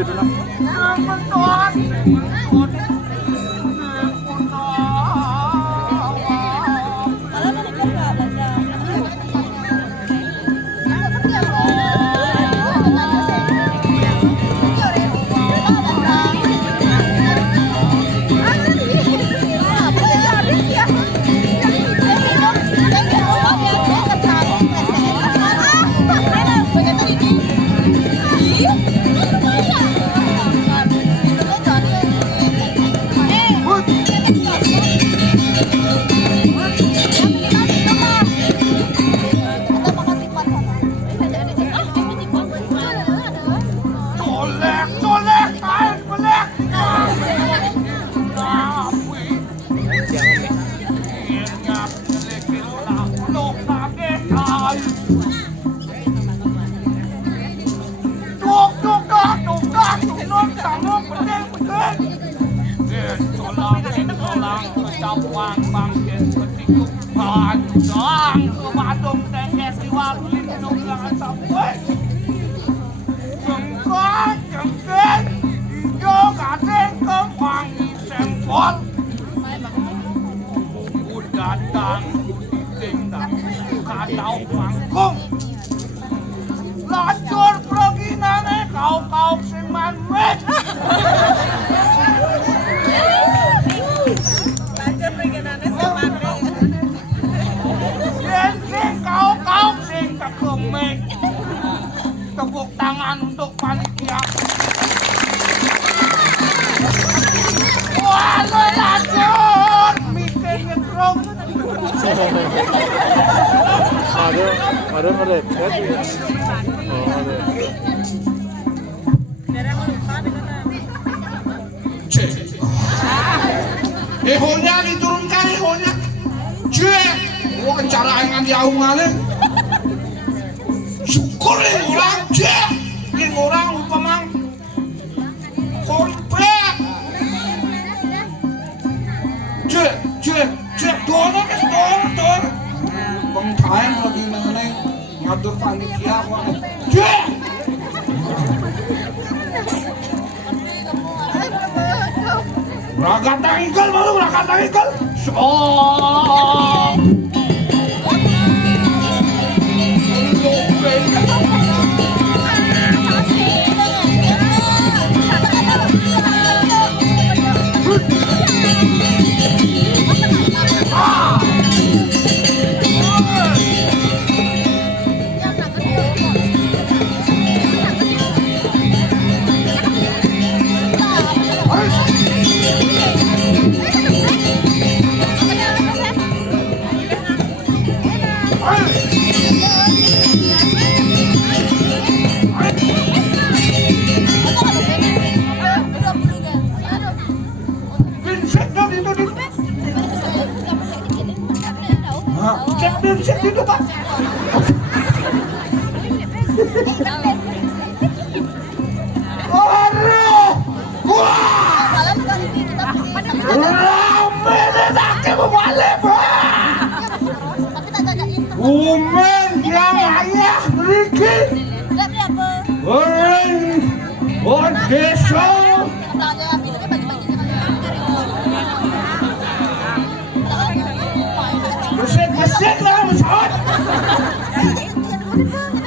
gede tuh nak. Lacur proginane kau sing manwet. Lacur proginane sing manwet. Yen kau sing kekemek. Tepuk tangan untuk panitia. Wah, lo lacur mikir ngetrong. Ada. Oh, ada. Ehonya diturunkan ehonya. Cek, gua kencara dengan diaungannya. Syukur yang orang cek, yang orang upamang komplek. Cek, dorong. Pengtahan lagi mengenai ngatur panitia kok. Cek. Raga tangikal baru raga tangikal. Oh. Cek itu Pak. Aduh, wah. Umen yang ayah Riki. Orang desa. Besek lah pesawat.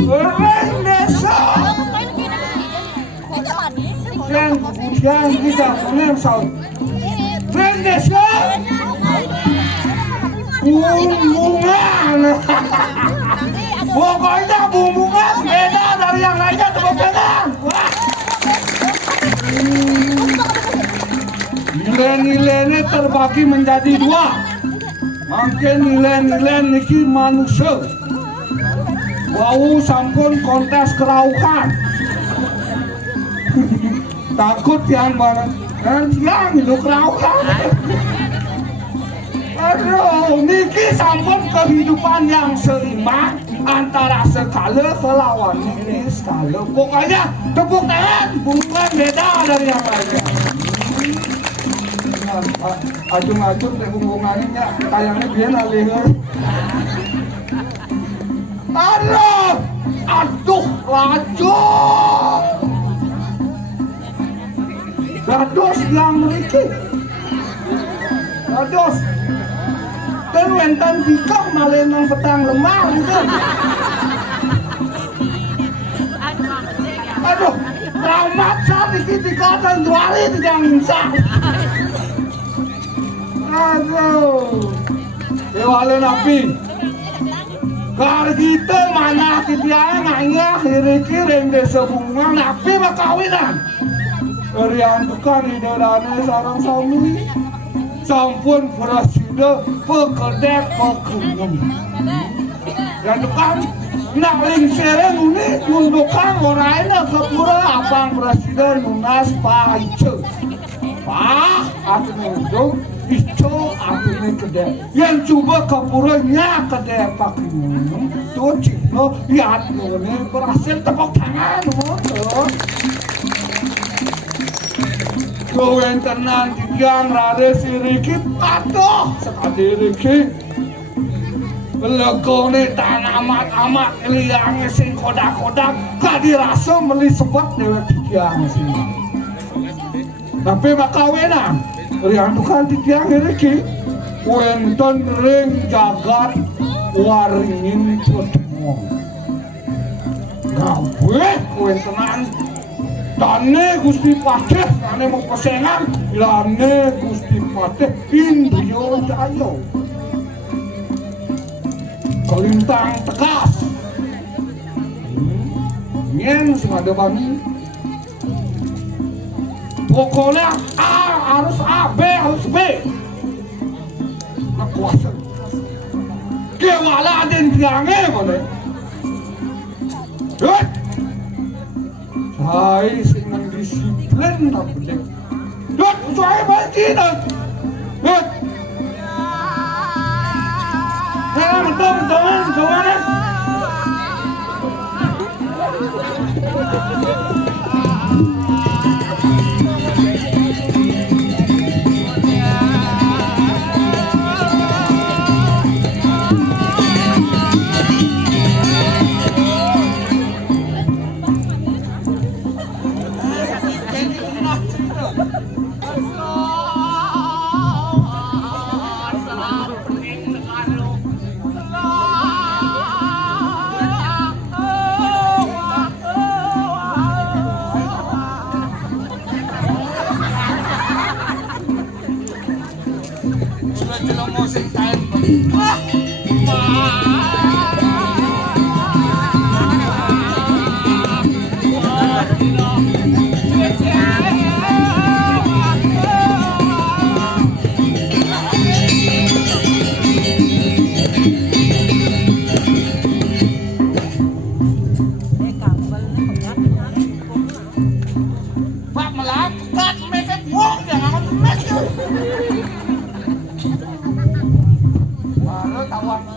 Orang desa. Yang kita punya pesawat. Orang desa. Bumbungan. Pokoknya bumbungan beda dari yang lainnya beda. Nilai-nilainya terbagi menjadi dua. Mungkin nilai-nilai niki manusia. Wau sampun kontes keraukan. Takut yang mana? Dan yang itu keraukan. Aduh, niki sampun kehidupan yang seimbang antara skala lawan ini skala. Pokoknya tepuk tangan, bukan beda dari yang lainnya. Acung-acung teh hubungannya kayaknya dia leher. Aduh, lacur. dados yang mriki. Dados. Dan wenten dikah malih nang petang lemah itu. Aduh, ramat saat iki dikata juari tidak insang. Aduh. Dewale napi. Kar kita mana titiang nganya hiriki reng desa bunga napi makawinan. Rian tukang idarane sarang sami. Sampun presiden pekedek pekengem. Dan tukang naling sereng ini nundukang orangnya kepura abang presiden munas paice. Pak, aku nunduk. Itu artinya kedai yang coba kapuranya kedai pakai minum tuh cino lihat ini berhasil tepuk tangan motor kau tenan tiang rada siriki patuh sekali riki legone tanaman amat liangnya sing kodak-kodak gak dirasa meli sebab dewek tiang sini tapi makawenan rian tukang tiang riki wenten ring jagat waringin pertemuan gawe wentenan dane Gusti Patih dane mau pesengan dane Gusti Patih Indriyo Jayo kelintang tegas nyen semada bami pokoknya A harus A, B harus B. Nak kuasa. Kewala den tiangnya boleh. Dut. Saya senang disiplin nak boleh. Dut, saya bagi dut. Dut. Ya, betul, kawan.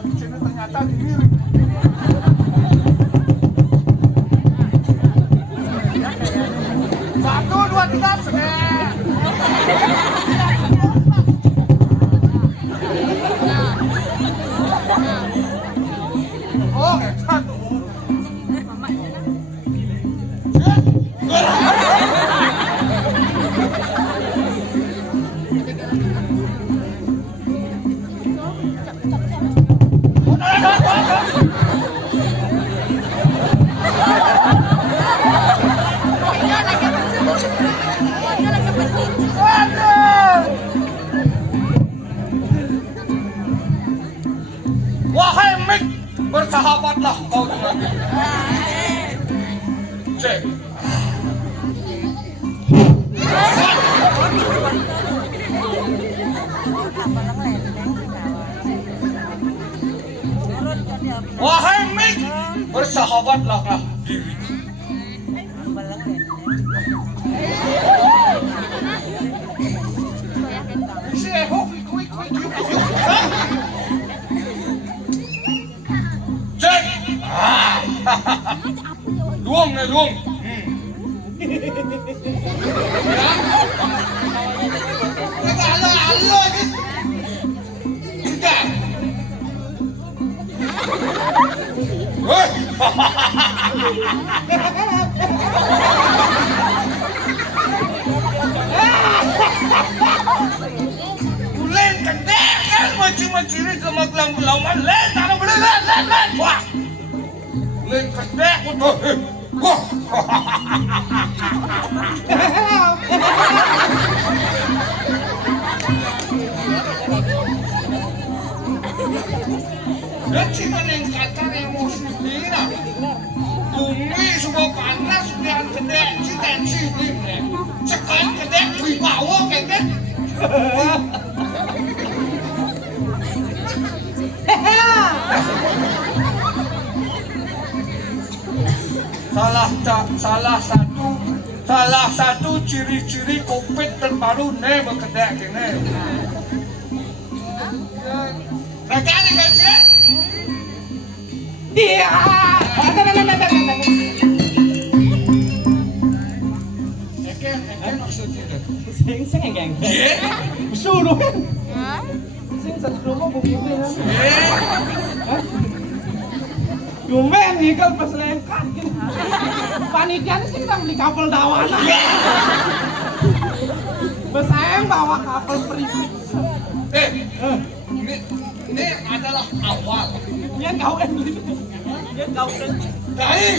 Wahai Mik, bersahabatlah kau dengan Cek. Wahai Mik, bersahabatlah diri. Cek. Luang nih, luang. Halo ini. Enggak. Woi. menciri kemaglang belauman len tanah beli len wah len kedek wah dan cita yang kata emosi dina bumi semua panas dan kedek cita cita sekarang kedek wibawa kedek salah satu ciri-ciri COVID terbaru nih bekedek ini. Rekan kan sih? Iya. Maksudnya Sing geng. iya? Suruh. Sing satu mau bumbuin. Lumen ikan pas lengkat gitu. Panitia sih kita beli kapal dawana. Besayang bawa kapal pribadi. Ini adalah awal. Dia kau ini. Baik.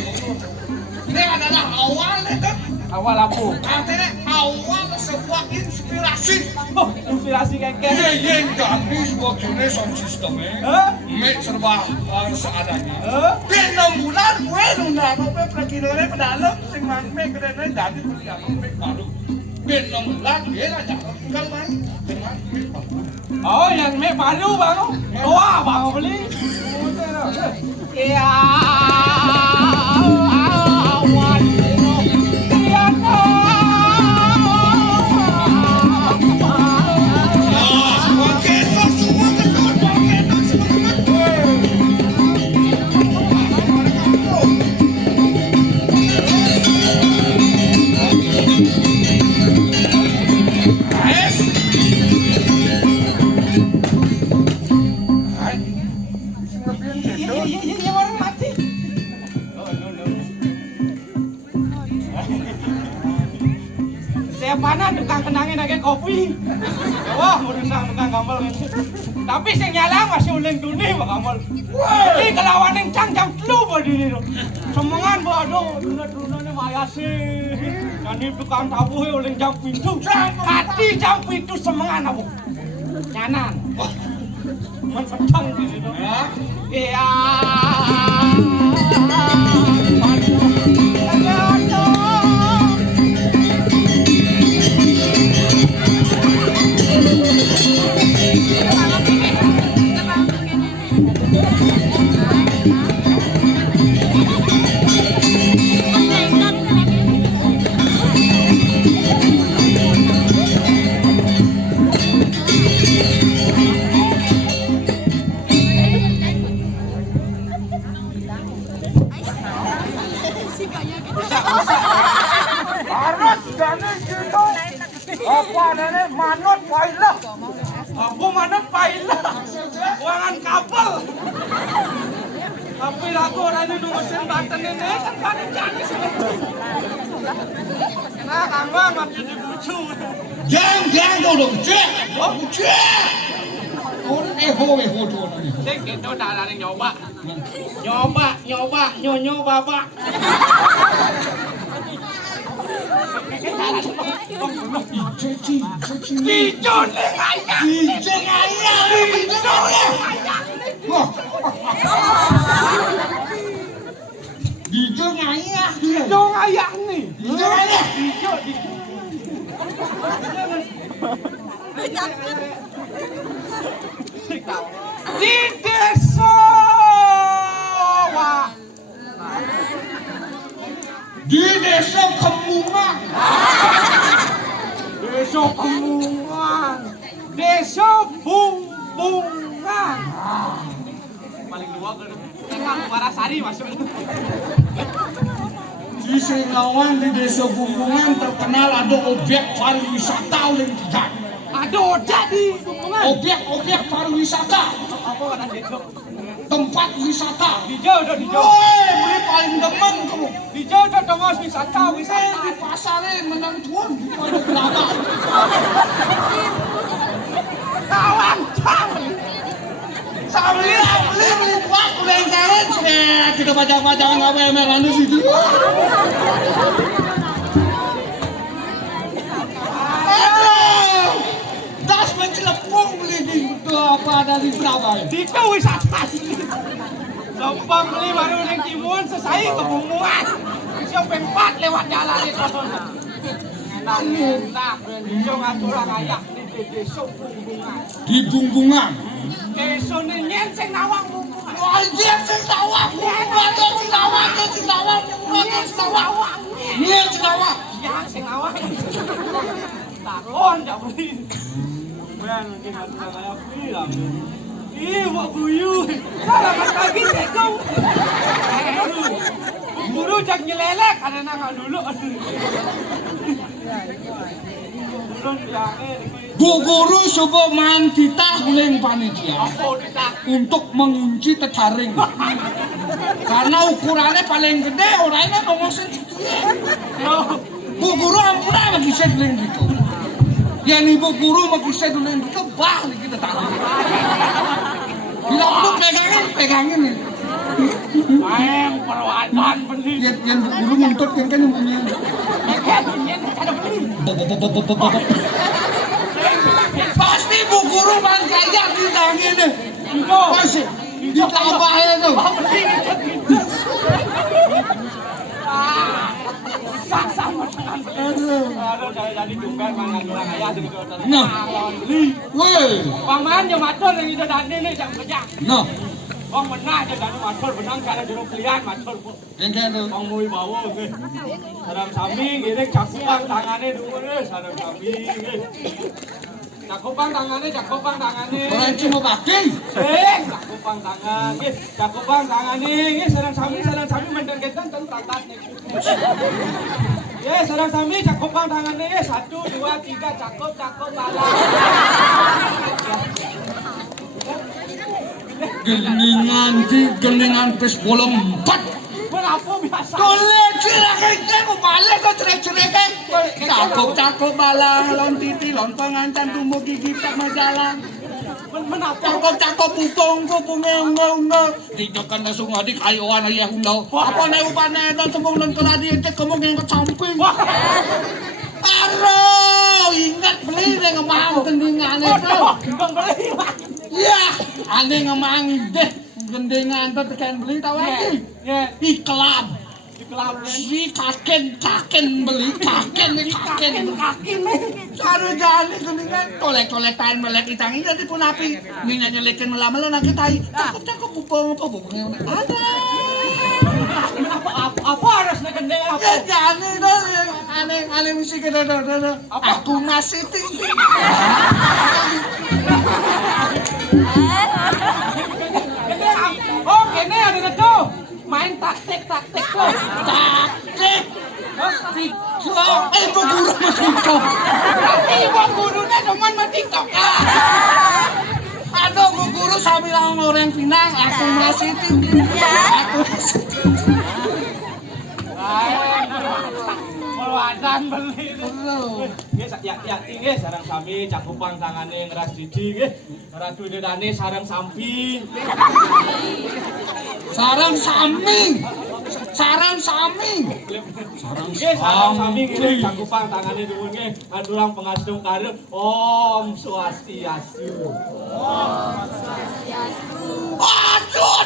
Ini adalah awal itu. Awal apa? Artinya awal sebuah inspirasi. Oh, inspirasi kayak Yang kami sebuah jenis sound systemnya. Make serba seadanya. 6 bulan gue nunda apa pergi nore pedalam sing mangme kedene dadi beli apa make baru. 6 bulan dia aja tinggal main dengan make baru. Oh, yang make baru bang. Wah, bang beli. Iya. Awan. Mana tukang kenangin lagi kopi. Wah, urusan tukang gambar kan. Tapi sing nyala masih uling dunia Pak Kamal. Ini kelawan yang cang-cang telu berdiri tu. Semangan bu aduh, tuna-tunanya mayasi. Jadi tukang tabuh uling jam pintu. Hati jam pintu semangan abu. Nyanan. Menpencang di situ. Iya. Apa nenek manut pailah. Aku mana pailah. Wangan kapal. Tapi aku orang ini nurusin Banten ini kan paling janis. Nah, kamu masih dibucu. Jangan dulu, cek. Orang eho tu orang. Sing itu dah ada nyoba. Nyonyo baba. Cici. Dijon ayah. Dijon ayah. Dijon ayah nih. Dijon ayah. Di desa Wah. Di desa Kemungan. Desa Kemungan. Desa Bungan. Paling dua kan. Memang Warasari masuk. Di Sengawan di desa Bungan terkenal ada objek pariwisata oleh kita. Aduh, jadi Bungan. Objek pariwisata. Apa kan desa? Tempat wisata. Dijauh. Woi, beli paling demen kamu. Dijauh tengah wisata. Di pasarnya menang tuan di pada berapa? Kawan, Sambil beli buah kulen karet. Kita pajang-pajangan gawe emeran di situ. Das mencelepung beli di apa dari Surabaya. Dito wisata. Lempang beli baru yang timun selesai kebumuan. Siapa yang 4 lewat jalan di kotor. Enak, bisa ngatur ayah di desa Bunggungan. Di Bunggungan. Desa nyen sing nawang Bunggungan. Oh iya sing nawang Bunggungan, sing nawang Bunggungan, sing nawang. Iya sing nawang. Ya sing nawang. Takon tak beli. Men mungkin ngatur ayah beli lah. Ih, buat buyu. Selamat pagi, Cekong. Guru jak nyelelek, ada nak dulu. Bu Guru coba mantita guling panitia untuk mengunci tejaring. Karena ukurannya paling gede, orangnya ngomong sedikit. Bu Guru ampun bagi saya guling gitu. Ya nih Bu Guru bagi saya guling gitu, bah kita tarik. Bila perlu pegangin nih. Ayam perwatan beli. Yang Bu Guru nuntut yang kan yang punya. Ada beli. Pasti Bu Guru man kaya ditangin deh. Pasti ditambahin tuh. Sama dengan aduh jadi jumben mangan orang ayah jadi kota. Nah. Beli. Woi. Paman yo matur yang itu tadi nih jam kerja. Nah. Bang menang aja dan matur benang karena jeruk pilihan matur. Yang kan tuh. Bang mui bawa ke. Sarang sami gini cakupan tangannya dulu nih sarang sami. Cakupan tangannya. Orang cuma pakai. Cakupan tangan. Cakupan tangannya. Sarang sami mendengarkan tentang traktatnya. Ya sarang sami cakupan tangannya. 1, 2, 3 cakup bala. Geningan pes bolong 4. Kenapa biasa? Toleh cilaknya kok balik kok cerai-cerai kan. Cakep balang lon titi lon pengancan tumbuh gigi tak majalah. Menapa? Cakep bukong ko punge-unge. Dito kan na sunga di kayuan ayah undaw. Apa na upane don sembong don keladi cek kemungkinan ke samping. Aro, ingat beli deh ngemang gendingan itu. Bang beli. Iya, ane ngemang deh gendingan itu tekan beli tahu lagi. Ya, Iklan. iklan Si kaken beli kaken. kaki nih. Saru jali gendingan tolek tain melek itangi jadi pun api. Minyak nyelekin melamela nak tai. Cakep bupong ada. Apa harus gendeng apa? Ya jani dong aneh mesti kita aku masih tinggi. Oh, kene ada tuh. Main taktik tuh. Taktik. Bu Guru TikTok. Tapi Bu Gurunya cuma TikTok. Aduh Bu Guru sambil orang Pinang, aku masih tinggi. Aku masih tinggi. Perwadan beli. Ya tinggi sarang sami cakupang tangane ngeras didi nggih. Ratu dedane sarang sampi. Sarang sami. Sarang sami ngene cakupang tangane dhuwur nggih. Andurang pengasung karep Om Swastiastu. Aduh.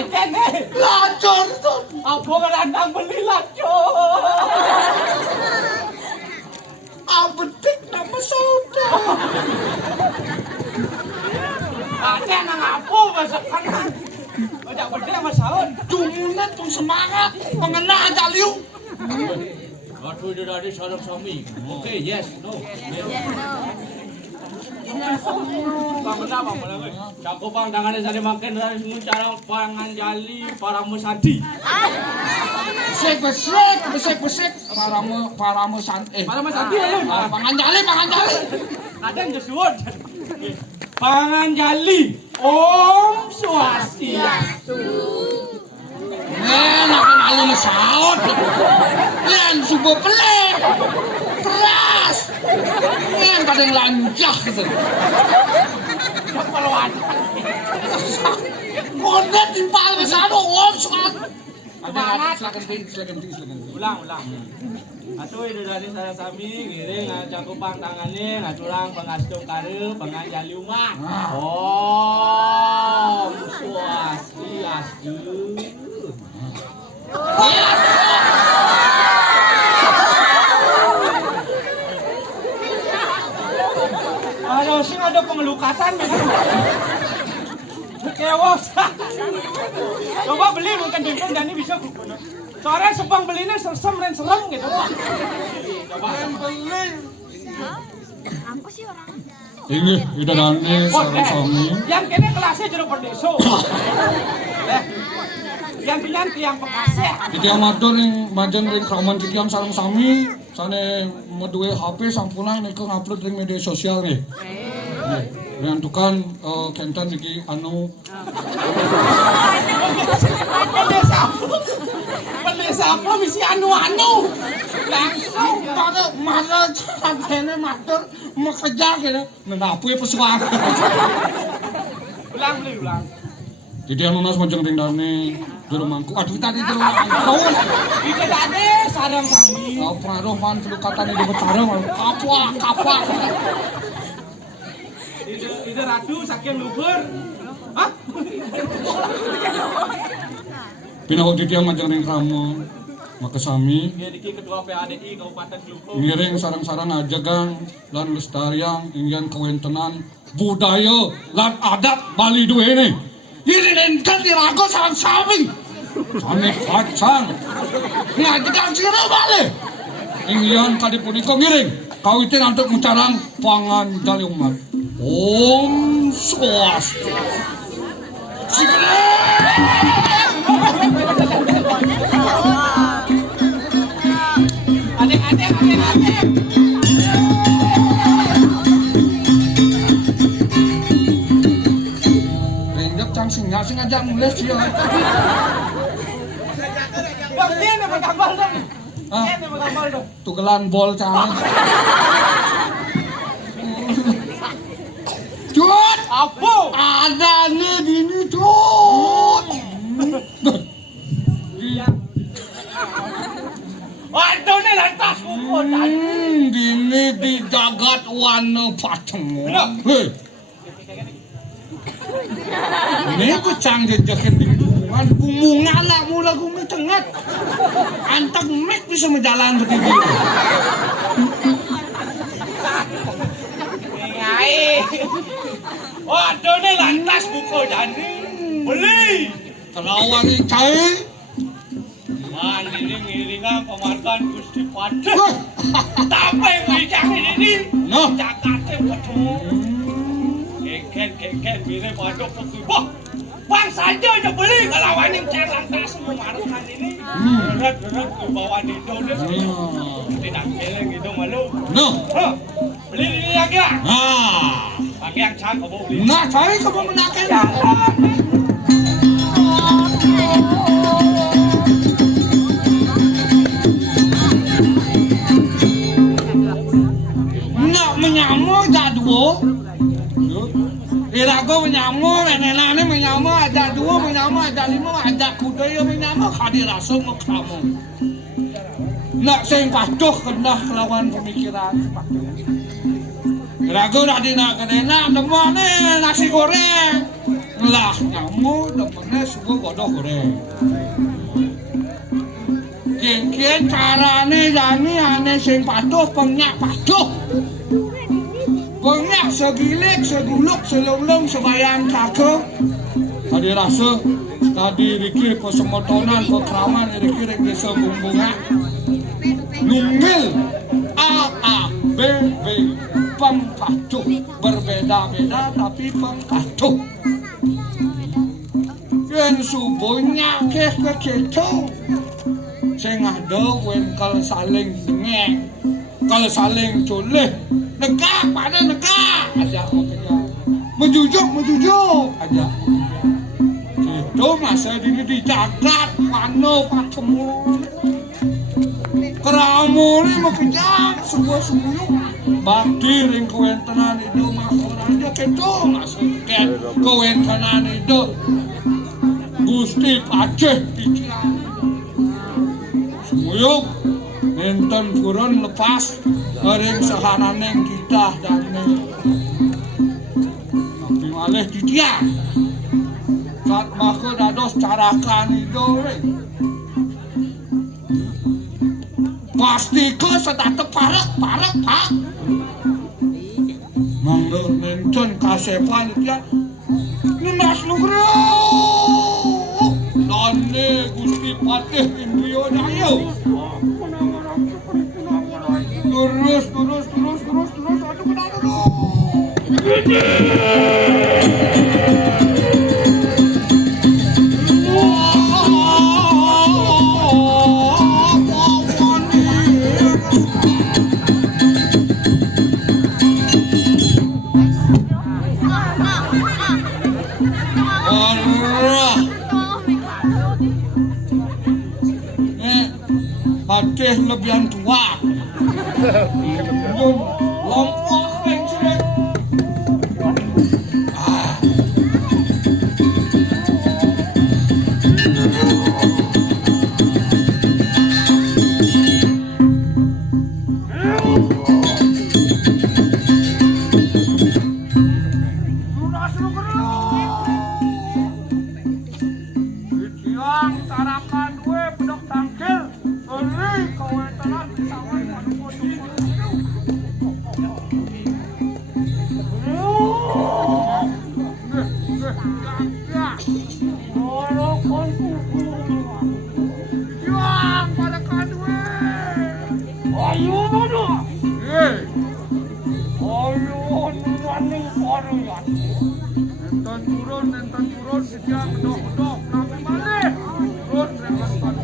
Kene. Lacur tuh. Apa ngerandang beli lacur? Abetik nama saudara. Ada nang apa masakan? Ojak bedek masakan. Dumunan pun semangat mengenal jaliu. Waduh itu tadi sarang sami. Oke, yes, no. Bang cakupang tangannya jadi makin dari semua cara pangan jali para musadi. Besek para musadi. Para musadi ya. Pangan jali. Ada yang disebut pangan jali Om Swastiastu. Nakin alam saud. Yan subo pelek. keras. Yang kadang lanjah gitu. Kalau ada. Kondet timpal ke sana, om soal. Semangat. Silakan. Ulang. Atuh itu dari saya sami ngiring cangkupan tangannya ngatulang pengastung kare penganjali umat. Om Swastiastu. Aduh, sih ada pengelukatan memang. Kewas. Coba beli mungkin dimpun dan ini bisa kukuno. Soalnya sepang belinya serem gitu. Coba beli. Apa sih orang? Ini udah nane sarang sami. Yang kene kelasnya jeruk perdeso. Yang penyanti yang pekasih. Iki amatur ning majen ring kraman cikiam sarang sami. Sane meduwe HP sampuna niku ngupload ring media sosial nih. Yang tukan kenten iki anu Pendesa apa misi anu. langsung pada mana sampeyan matur mau kejar gitu. Menapu pesuan. Ulang. Jadi anu nas majeng ring dane jero mangku. Aduh tadi jero mangku. Itu tadi sarang sami. Pengaruh man pelukatane di betara kapal. Itu ratu saking luhur. Hah? Pinahok di tiang majeng ring kramo. Maka sami Niki ketua PADI Kabupaten Klungkung. ngiring sarang-sarang ajagan lan lestarian ingin kawentenan budaya lan adat Bali dua ini. Ini nengkan dirago sarang sami. Sami kacang. Ngajagan sira Bali. Ingin kadi punika ngiring kawitin untuk mencarang panganjali umat. Om Swastiastu. Adek. Renjak cang singa aja nulis ya. Bang, dia nama gambar dong. Ah. Dia nama gambar dong. Tugelan bol cang. Cut, Apa? ada nih gini cut. Waduh, ini lantas kumpul tadi. Gini di jagat wana paceng. Hei. Ini ku cang jejakin di bumungan lah mula gumi tengah. Antak mek bisa menjalan begini. Ngai. Waduh, ini lantas buku tadi. Beli. Kelawan ini cai. Ini ngiringan pemarkan Gusti Padang. Tapi ngijang ini. No. Jakatnya waduh. Keken mirip pada putih. Wah, bang saja aja beli kalau wani celang tas memarkan ini. Berat ke bawah di Indonesia. Tidak keleng gitu malu. No. Hah, beli ini lagi lah. Ah. Pakai yang cang kamu beli. Nah, cai kamu menaken. Nak menyamuk jadwo. Irago menyamuk, nenek-nenek menyamuk, ada dua menyamuk, ada lima, ada kudaya menyamuk, hadir langsung ke kamu. Nak sing patuh kena kelawan pemikiran. Irago dah dina kedena demane nasi goreng. Lah nyamuk demane subuh godoh goreng. Kian carane jani ane sing patuh penyak patuh. Penyak segilik, seguluk, selulung, sebayang cakep. Tadi rasa, tadi rikir ke semotonan, ke keraman, rikir ke sebumbungan. Nunggil, A, B, pengpatuh. Berbeda-beda tapi pengpatuh. Yang subuhnya ke kita. Sing ada kalau saling dengeng, kalau saling culih. Negak pada negak aja menjujuk aja itu masa ini di jagat pano patemu Keramuri makejang sebuah sumuyuk. Bakti ring kawentenan itu masoranya kedo masukkan kawentenan itu. Gusti Aceh diciang. Sumuyuk enten purun lepas ring sahananeng kita dan tapi malih diciang. Saat maka dados carakan itu pasti ke sedate parek pak mangga nenten kasepan dia nimas lugro dane Gusti Patih Indriyo Jaya terus aduh kenapa Patih lebihan tua. Lompong pencet. Nenten turun sejak medok-medok nabi malih turun rekan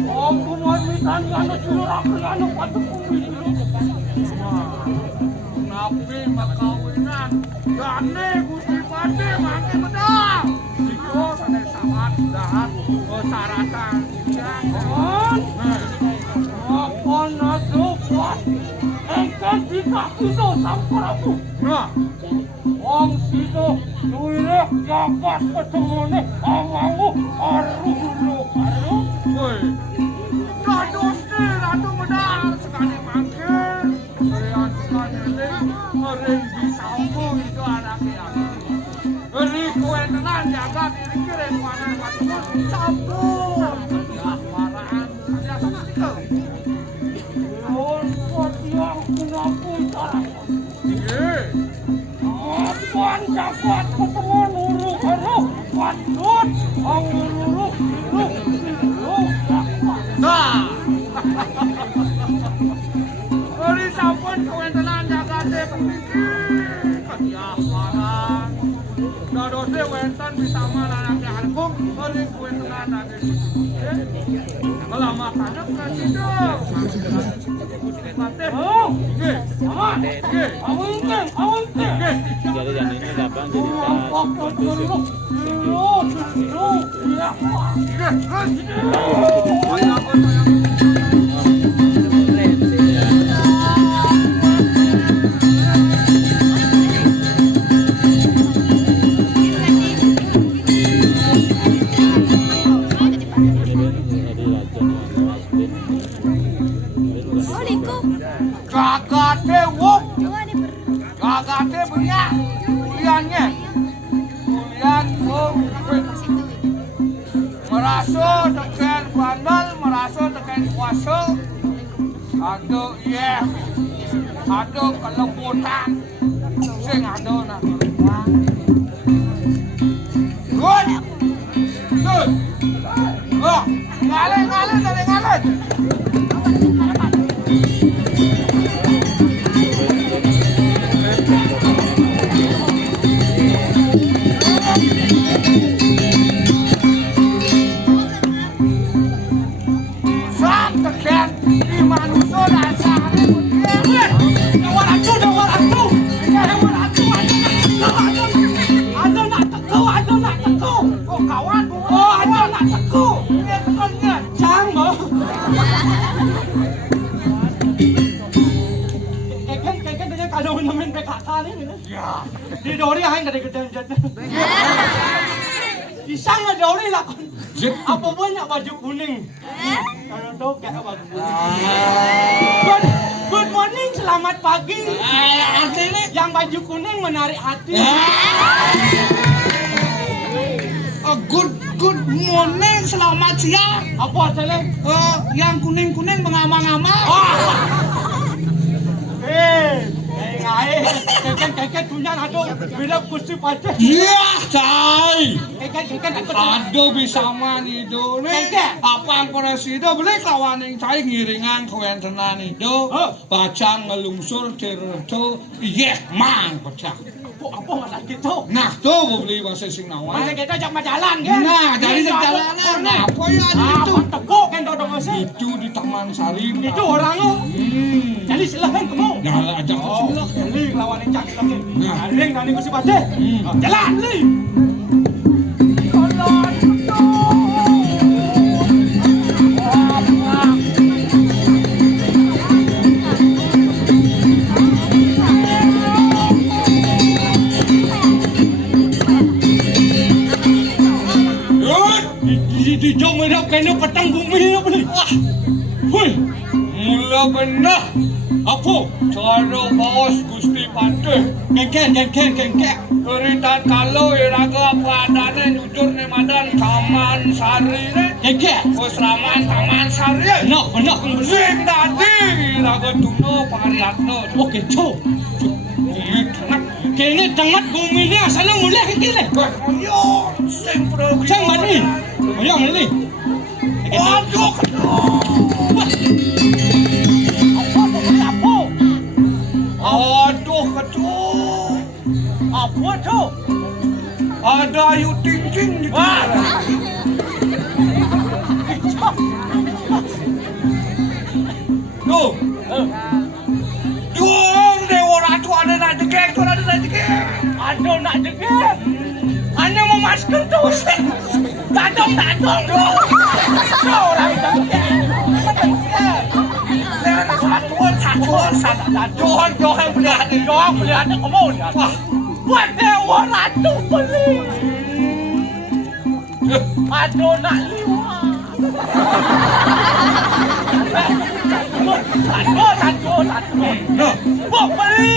aku wanita anu curang anu patuh nabi makawinan gane Gusti Patih mangke medal siko sane samat dahat saratan apa nasukot engkau jika itu sampuramu Wong situ nuireh jabat ketemune amamu aruh woi kadoste ratu medal sekali mangke berian sekali mering disambu itu anaknya beri kue tenan jaga diri keren panen batu sambu ya paraan ada sama tiga yang mengaku cara Puan dapat ketemu nuru haruh patut anguru beri sampun kewentenan jaga deputi ketiaparan dadose wenten bisa malanake hargung beri kewentenan lagi kalau makannya presiden jadi yang ini dapat Kakaknya punya kuliahnya kuliah merasa tekan bandel merasa tekan kuasa ada ada kelembutan sing ada nak good ngalir dari ngalir kawan, oh ada nak teko. turnamen PKK ini. Ya. Di Dori aing gede-gedean jatnya. Isang nggak Dori lakon. Apa banyak baju kuning? Kalau tahu kayak baju kuning. Good morning, selamat pagi. Yang baju kuning menarik hati. Good morning, selamat siang. Apa artinya? Yang kuning-kuning mengamang-amang. Keket punya aduh, beda kursi pajak. Iya, cai. Keket Aduh bisa man itu nih. Keket. Apa yang kones itu beli kawan yang cai ngiringan kewentenan itu. Baca ngelungsur tertu yek mang pecah. Apa masalah gitu? Nah tuh beli bahasa sing nawan. Masa kita ajak jalan kan? Nah dari jalanan. Nah apa ya itu? Tepuk kan dodong masih. Itu di Taman Sari. Itu orangnya. Jadi silahkan kamu. Jangan ajak Oh, Ling lawan Encang lagi. Nah. Ling nani kursi pajak. Jalan Ling. Di jom merah kena petang bumi apa ni? Wah, hui, Mula benar. Apa? Cara bawas Gusti Patih. kengkek. Cerita kalau iraga apa adanya jujur ni madan Taman Sari ni. Kengkek. Pusraman Taman Sari. Benar. Sing tadi iraga tuno pariatno. Okey, co. Bumi tenang. Kini tangat bumi ni asalnya mulai kekile. Yo, sing pergi. Cang mani. Ayo mani. Waduh. Aduh, kecuh. Apa tu? Ada ayu tingking di Wah. Tuh. Dong, Dewa Ratu ada nak degek, tu ada nak degek. Aduh nak degek. Anda mau masker tu. Tadong. Kau orang degek. Johan beli ada kamu ni. Wah, buat Dewa Ratu beli. Aduh nak liwat. Satu. Nah, Buat beli.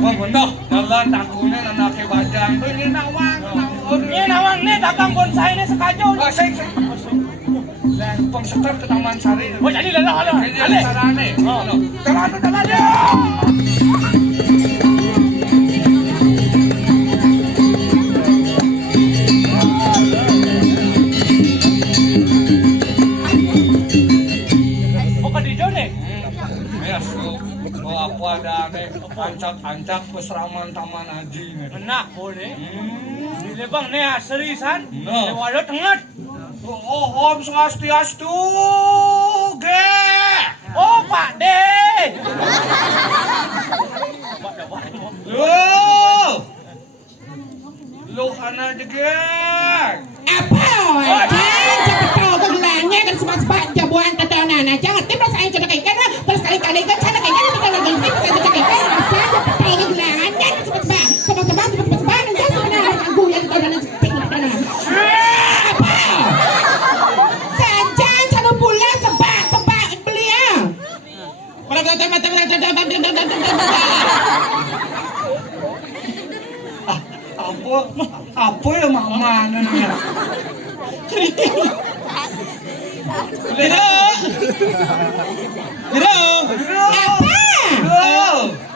benar. Dalam takutnya anak kebajang. Ini nawang. Ni nawang ni dagang bonsai ni sekajau. Sing. Pengsetar ke Taman Sari. Oh jadi lelah. Ini sarane. Jalan dia. Apa ada ancak-ancak peseraman Taman Haji ni. Enak boleh. Di lebang ni seriusan. No. Walau tengah. Oh, Om Swastiastu. Ge. Oh Pak De. Lo kana degeng. Apa? Jangan tahu kegelanya kan sebab jabuan tatanan. Jangan tim saya coba kaitkan terus kali-kali kan saya kaitkan kita lagi tim saya coba kaitkan apa jangan tahu kegelanya sebab nanti sebenarnya aku yang tahu dan tatanan. Apa? Jangan satu bulan sebab beliau. Apa ya mama nanya? Apa?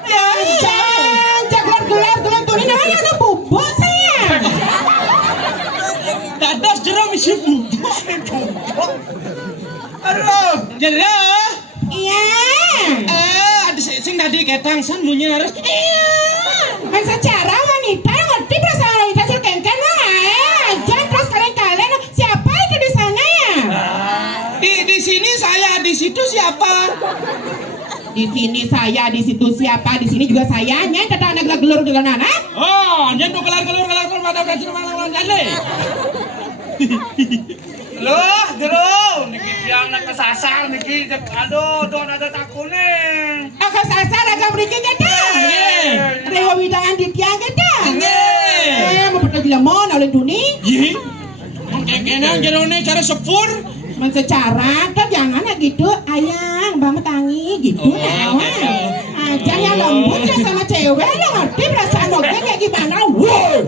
Ya, gelar tuh ini namanya ada bubuk saya. Dadas jeram isi bubuk. Aduh. Jera. Iya. Ada sing tadi ketang san punya harus. Iya. Kan secara wanita ngerti perasaan wanita serkengken aja terus kalian siapa itu di sana ya? Di sini saya, di situ siapa? Di sini saya, di situ siapa? Di sini juga saya. Nyai kata anak gelur anak. Oh, nyentuh kelar pada berhasil malang jale. Loh, jero, niki yang nak kesasar niki aduh, don ada takune. Aku sasar agak berikan kata. Di, kayaknya jerone cara sepur. Secara kan jangan gitu, ayang, bang tangi gitu. Aja yang lembut kan sama cewek yang ngerti perasaan mobilnya kayak gimana. Wow.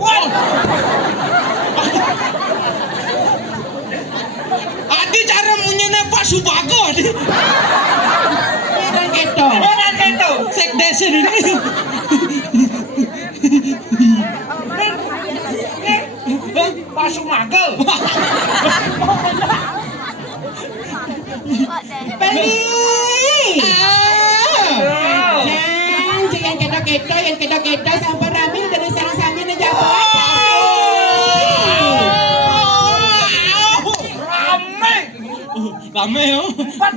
Adi cara munyana Pak Subago. Dan gitu. Sekdesen ini. Pak Sumagel. Beli. Dan yang kedo-kedo sampai rame dari sarang sambil ngejabat. Rame ya.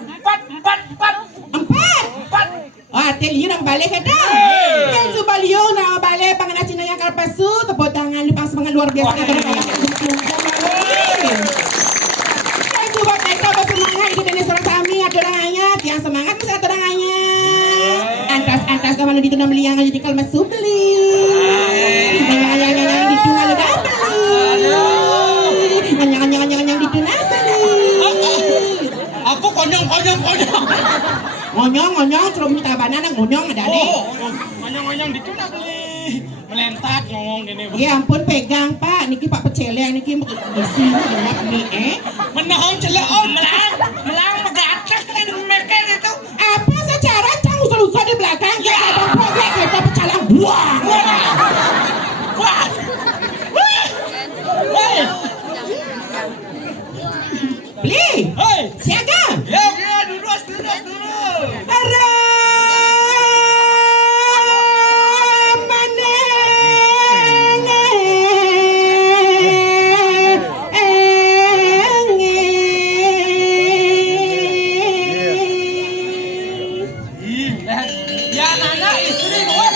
Empat. Wah, teliu nang balik kita. Yang subaliu nang balik panganan Cina yang kalpasu, tepuk tangan lupa semangat luar biasa. Yang coba kita bersemangat itu dari seorang kami aturangannya, tiang semangat bisa aturangannya. Antas sama di tunam liang jadi kalmas subli. Yang di tunam ada beli. Yang di tunam beli. Aku konyong. Ngonyong, suruh minta banana ngonyong ada nih. Ngonyong di mana beli? Melentat ngomong gini. Ya ampun pegang Pak, niki Pak pecele niki di sini banyak nih Menahan celak melang megatak kan mekel itu. Apa secara cang usah di belakang? Ya abang proyek kita pecalang buang. Wah. Beli. Hei. Siaga. Ya, dulu. Ya, Nana istri luas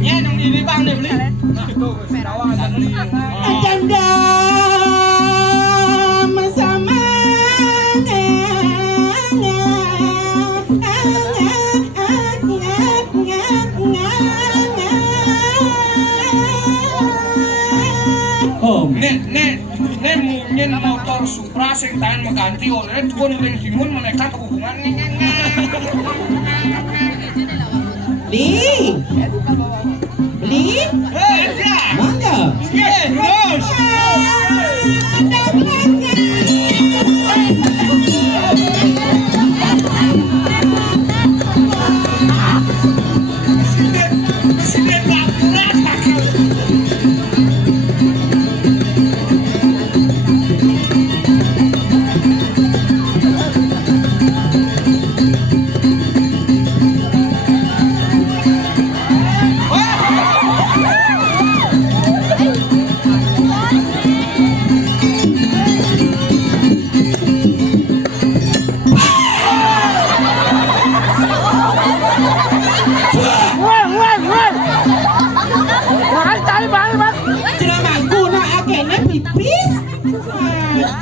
ya, nang diri bang deh beli. Ajanda sama Nek mungkin motor Supra sing tahan mengganti oleh tukun ring dimun menekan kehubungan. Beli. Mangga. Terus.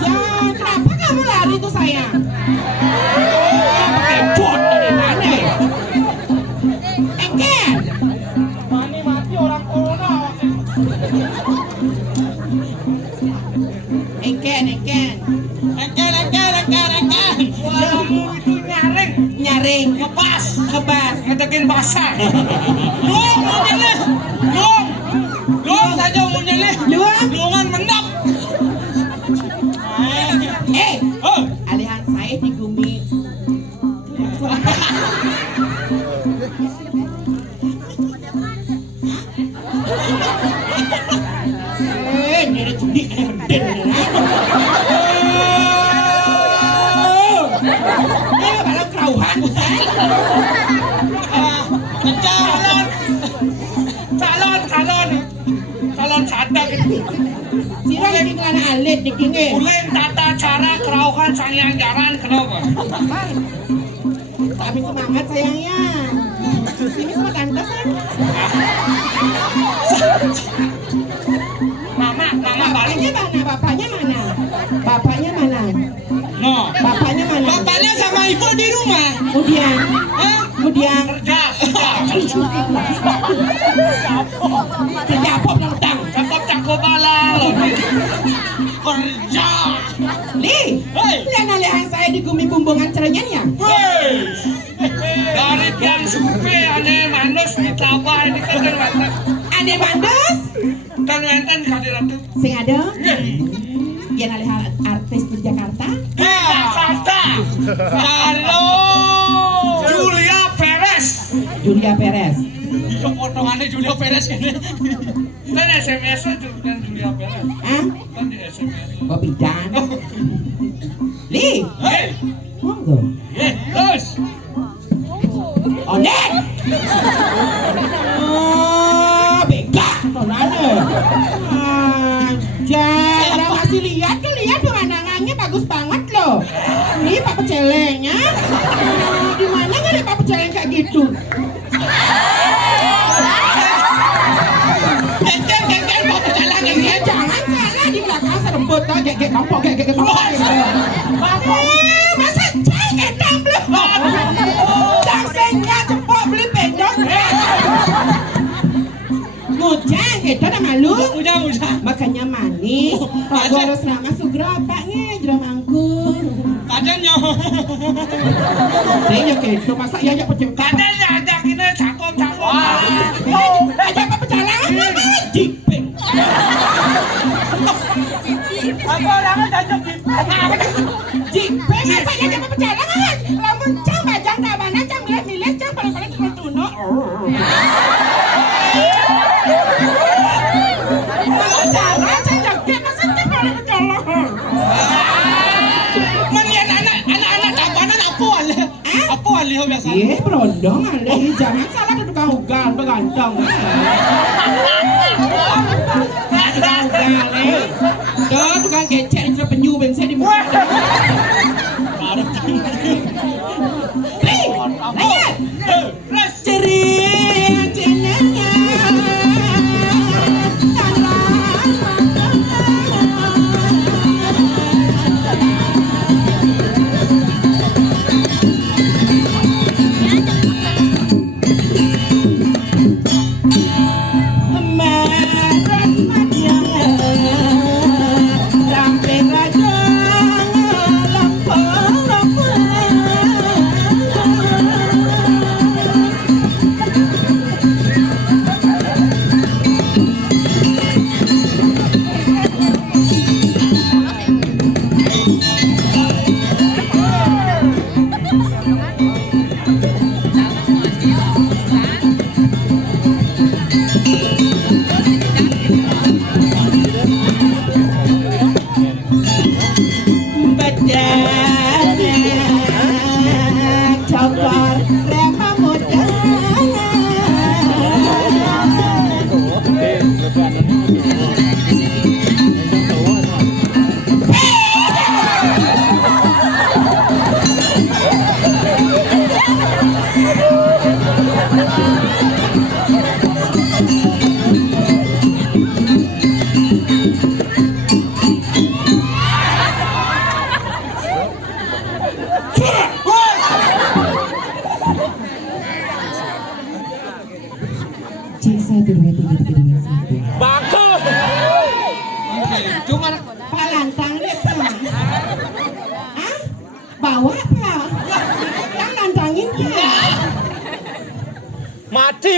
Kenapa kamu lari tuh sayang? Pakai bot dari mana? Engken. Mati orang corona. Engken. Kamu itu Nyaring. ngebas Ngetekin basah. Luang saja nyelih. Luangan mendap. Alihan saya di Gumi. Ini judi keren. Malah kerauhan bukan? calon sadak. Sirang ini kelana alit dikinge. Ulen tata cara kerauhan sayang jaran kenapa? Tapi semangat sayangnya. Sini sama tante kan? Mama balik. Bapaknya mana? Bapaknya mana? No. Bapaknya mana? Bapaknya sama ibu di rumah. Kemudian, kemudian Kerja. kerja apa tentang? Cakap cakap balal. Kerja. Li, Hei. lihat nalihan saya di gumi bumbungan cerenya. Woi. Dari tiang survei aneh manus ditambah ini kan mantan. Ade Bandes, Kan mantan kehadiran itu. sing ada. Dia nalihan artis di Jakarta. Jakarta. Halo. Julia Perez. Julia Perez. Iya potongannya Julia Perez ini. Kan SMS itu kan Julia Perez. Ah, Kan di SMS. oh bidan. Li, Hei. monggo. Terus. Onek. Oh, bega tonane. Jarang kasih lihat tuh, lihat pemandangannya bagus banget loh. Ini Pak Pecelengnya. Di mana nggak ada Pak Peceleng kayak gitu? Geng, Pak Peceleng geng, jangan salah di belakang seremput tuh, geng, kompok, geng, masa ceng edang belum? Dangsengnya cepok beli pendok. Ngujang, itu udah malu. Udah. Makanya manis. Pak gua harus ramah sugrapaknya, jeramangku. Kadannya. Saya gitu, masa iya aja pecah. Kadang ada kini cakap. Aja apa pecalangan apa? Jipeng. Aku orangnya cocok gitu. Jipeng, masa iya aja apa pecalangan? Lamun cang bajang dabana, cang milih-milih, cang paling-paling tukang tuno. Salah, saya jaga, masa cang paling pecalangan? Menian anak-anak kapanan apa alih biasa. Iya, berondong alih. Jangan salah ke tukang ugal, begantong. Tukang ugal, tuh tukang gecek itu penyu bensin di muka. Lihat, ceria jenengnya. Bagus. Cuma Pak lantang deh, Pak. Hah? Bawa, Pak. Yang nantangin, Pak.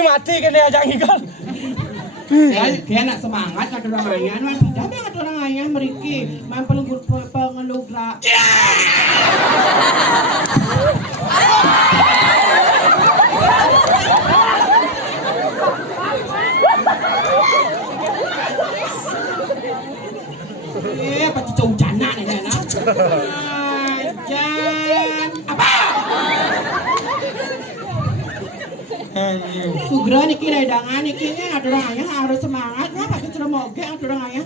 Mati kena ajang ikan. Kayak nak semangat nak orang ayah, man tidak banget orang ayah meriki, man pelunggur pengelugrak. Apa cicau jana nih nak? Jan, apa? Sugra niki redangan niki nya ada orang ayah harus semangat, nah pakai ceremoge ada orang ayah.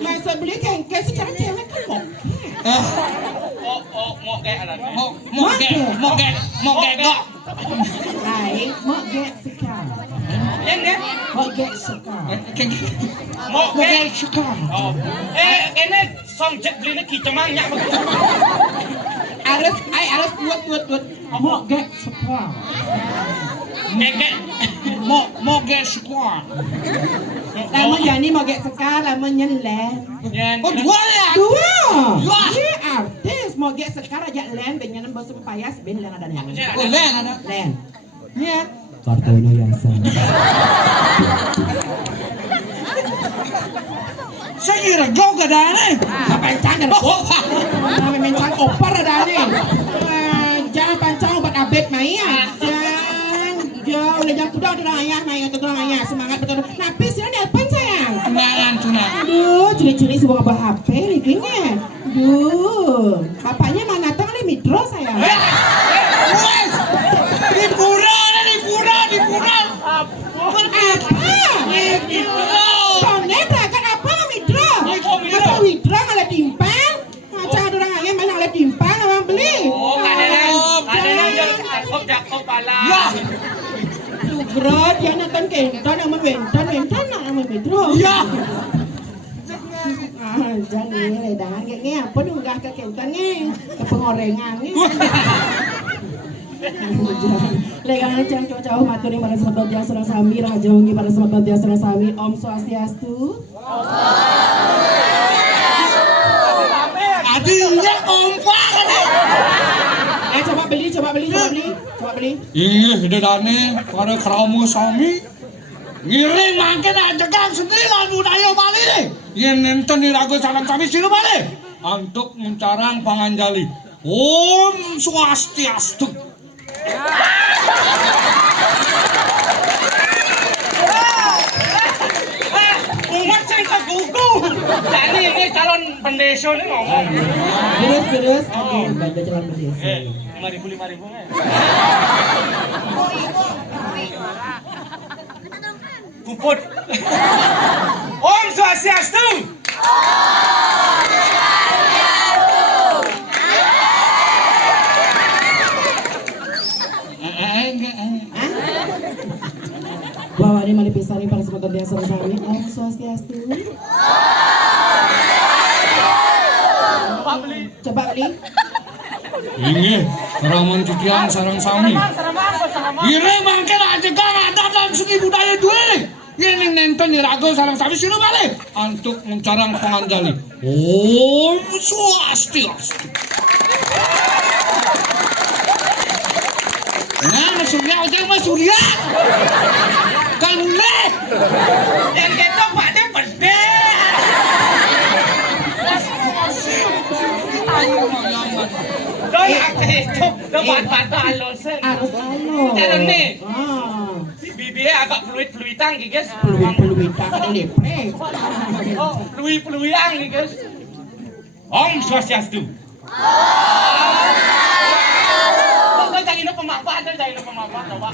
Masa beli kengke secara cewek kan Moge ada. Moge kok. lain moge sekarang. Ini Moge sekarang. Moge. Sekarang. ini song jet beli ni kita mangnya. harus buat mau get support. Mau get squad. Lamun Jani mau get sekar, lamun nyelen. Oh, dua ya? Dua. Dua. Iya artis mau get sekar aja len benyanan bos payas ben lang ada yang. Oh, len ada. Len. Iya. Kartono Yasan. Saya kira kau gak ada nih. Pancang dan mencang opar ada nih. Jangan pancang obat abet Maya. Jangan jauh le jam kuda udah ayah Maya tuh ayah semangat betul. Napi sih nelpon sayang. Tunangan. Aduh, curi-curi sebuah abah HP lipinya. Duh, bapaknya mana tong le mitro sayang. Liburan. Soalnya berangkat apa mitro? Masa mitro ngalah timpang? Macam ada orang ayah mana ngalah timpang orang beli. Jakob pala. Ya. Bro, dia nonton kenton yang menwenton nak yang mitro. Ya. Jangan le dangan ge apa dunggah ke kenton ge ke pengorengan ge. Legang cang cowok maturi para sahabat dia serang sami raja ungi para sahabat dia serang sami Om Swastiastu. Adinya kompak. Coba beli. Ih, dedane para kramu sami. Ngiring makin aja kan sendiri lah budaya Bali nih. Yen nenten irago salam sami sinu Bali. Untuk mencarang panganjali. Om Swastiastu. Umat cerita gugu. Jadi ini calon pendeso nih ngomong. Terus. Oke, baca jalan beli. 5.000 Puput. Om Swastiastu. Bawa ini mali pisani para sahabat dia serang sami Om Swastiastu. Coba beli. Ini ramuan cucian sarang sami. Ini makin aja kan ada dalam segi budaya dua nih. Ini nenten irago sarang sami sinu Bali. Untuk mencarang panganjali. Om Swastiastu. Nah, Surya udah mas Surya. Kamu leh. Yang kita pada pede. Doi aku itu depan mata alosen. Harus Jalan nih. Ah. Bibirnya agak fluid-fluidan gitu guys. Peluit tak ada lepre. Oh, fluid-fluidan gitu guys. Om Swastiastu. Kok jangan lupa pemanfaatan, coba.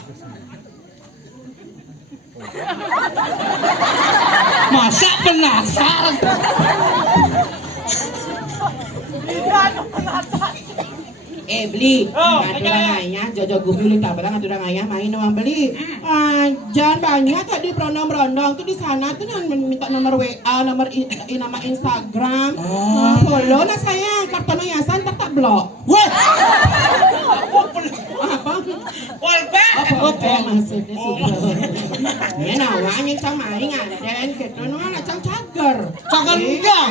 Masa penasaran? Beli. Oh, Ngayah jojo gubi tak belang aturan ngayah main orang beli. Jangan banyak tadi berondong-berondong tuh di sana tuh yang minta nomor WA, nomor nama Instagram. Follow nah sayang, kartono Yasan tak blok. Wah, Apa? Polback. Apa maksudnya sudah. Ya nawanya cang main ngaden gitu nah cang cager. Cager enggak?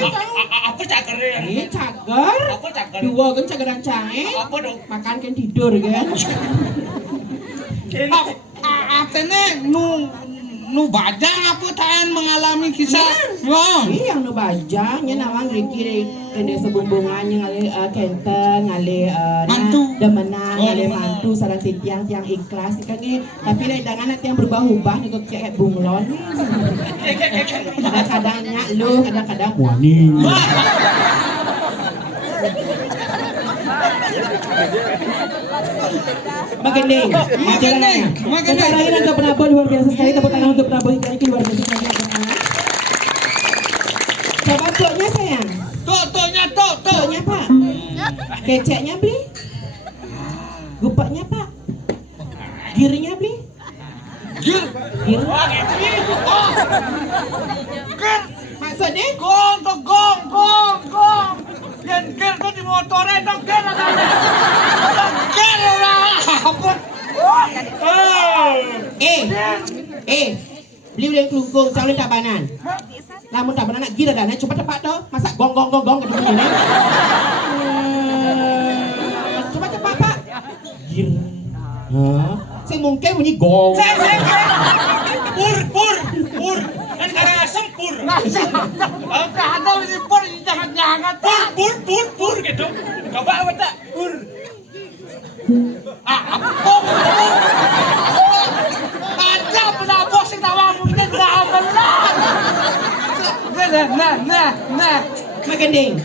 Apa cagernya? Ini cager. Apa cager? Dua kan cageran cange. Apa dong? Makan kan tidur kan. Atene nu bajang apa tahan mengalami kisah? Wah. Yang nu bajang nya nawang riki kene sebumbungannya ngali kenten ngali Mantu. demenang Oh, ngali demenang. mantu sareng tiang ikhlas kange tapi lain dangan yang berubah-ubah nih kok kayak bunglon. Kadang-kadangnya lu kadang-kadang wani. Magandang. Magandang. Secara ini untuk penabur luar biasa sekali. Tepuk tangan untuk penabur ini luar biasa sekali. Coba tuknya sayang. Tuknya. Tuknya pak. Keceknya beli. Gupaknya pak. Girinya beli. Gir. Gir. Wah, gitu. Oh. Gir. Maksudnya? Gong. Yang gir tuh di motornya dongker lah. Apa? Beli udah kelungkung, saya udah tabanan. Namun tabanan nak gira dan coba tepat tu, masa gong ke depan ni. Coba cepat pak. Gir. Saya mungkin bunyi gong. Pur. Kan karena asam pur. Ada ini pur jangan. Pur gitu. Coba apa tak? Pur. Ada penabok sing tawang mungkin gamelan. Nah. Makanding.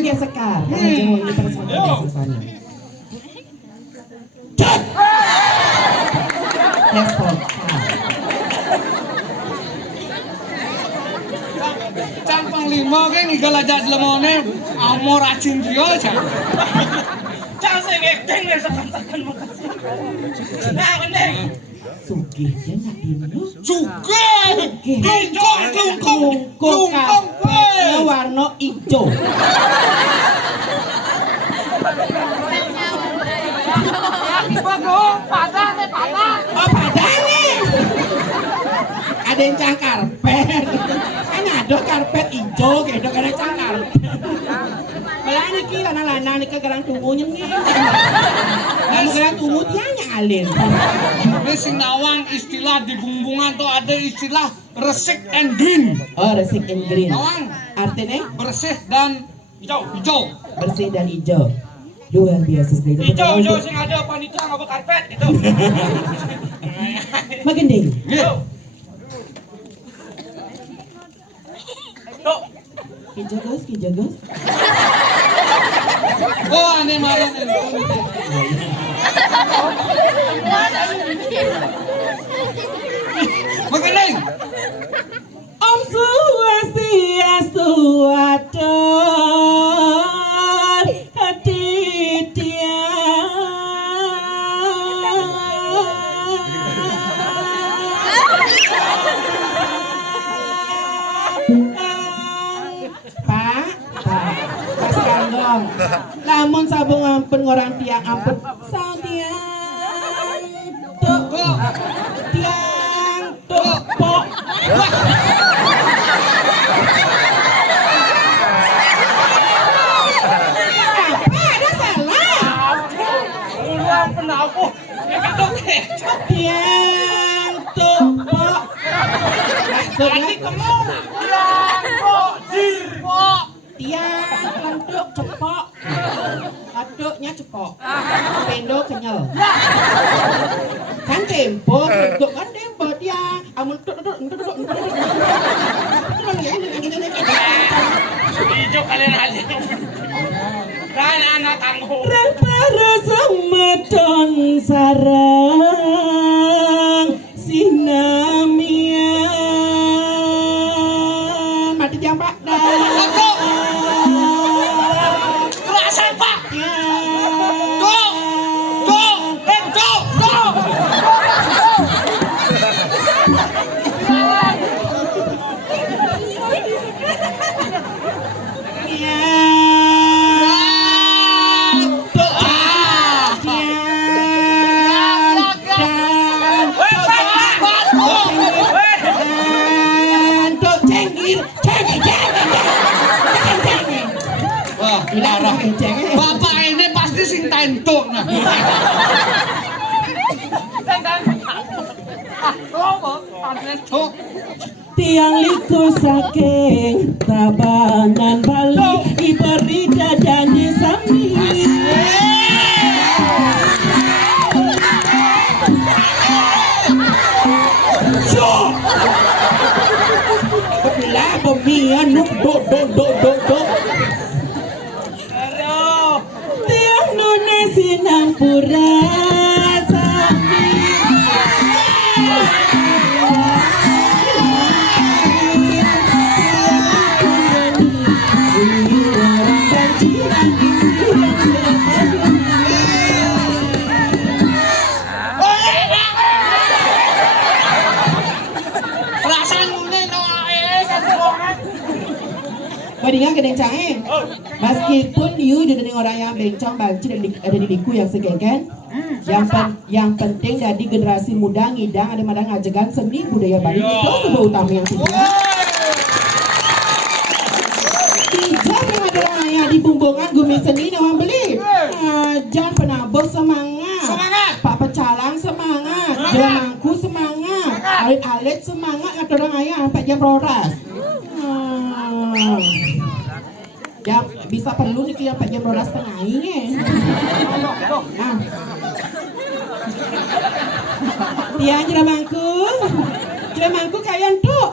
Dia sekar. Jangan kita bersama. Cut. Respon. Can panglima ke nigala jadlemone amo racun dia can. Jangan ngekeng ya sekarang makasih. Nah, Kendeng. Sugih dia nak dino. Sugih. Lungkung. Warna hijau. Padan. Oh, padan nih. Ada yang cang karpet. Kan ada karpet hijau gitu, ada cang karpet. Malah ini kira lana ni kegerang tunggunya ni. Kamu gerang tunggu dia nyalin. Ini sing nawang istilah di bumbungan tuh ada istilah resik and green. Oh, resik and green. Nawang Artinya bersih dan hijau. bersih dan hijau. Luar biasa sekali. Hijau sing ada panitia ngapa karpet gitu. Magending. Tok. Kijagos. Oh, aneh marah nih. Magending. Om Swastiastu atur hati Pak Sekanggong. Lamun sabung ampun ngorang tiang ampun. Tiang tuk pok. Apa ada salah? Ulang penabuk. Tiang tuk pok. Tadi kamu Tiang lentuk cepok. Aduknya cepok. Pendo kenyal. Kan tempo, bentuk kan tempo dia. Amun hijau kalian aja. Dan anak tangguh. para semedon sarang sinamian mati jam pak Kerasan Pak. Wah, larang. Bapak ini pasti sing tentuk nah. Tiang liku saking Tabanan Bali diberi janji sami. Bila pemian do. Tiang nune sinampura sami. Madinga kedeng cae. Meskipun you dengan orang yang bencong banci ada di liku yang segegen. Yang penting dari generasi muda ngidang ada madang ngajegan seni budaya Bali itu sebab utama yang tinggi. Tidak yang ada orang ayah di bumbungan gumi seni nawang beli. Jangan penabur semangat. Pak Pecalang semangat. Jelmangku semangat. Alit-alit semangat kata orang ayah sampai jam roras. Jam bisa perlu nih sampai jam roras tengah ini. Tiang jeramangku kalian tuh.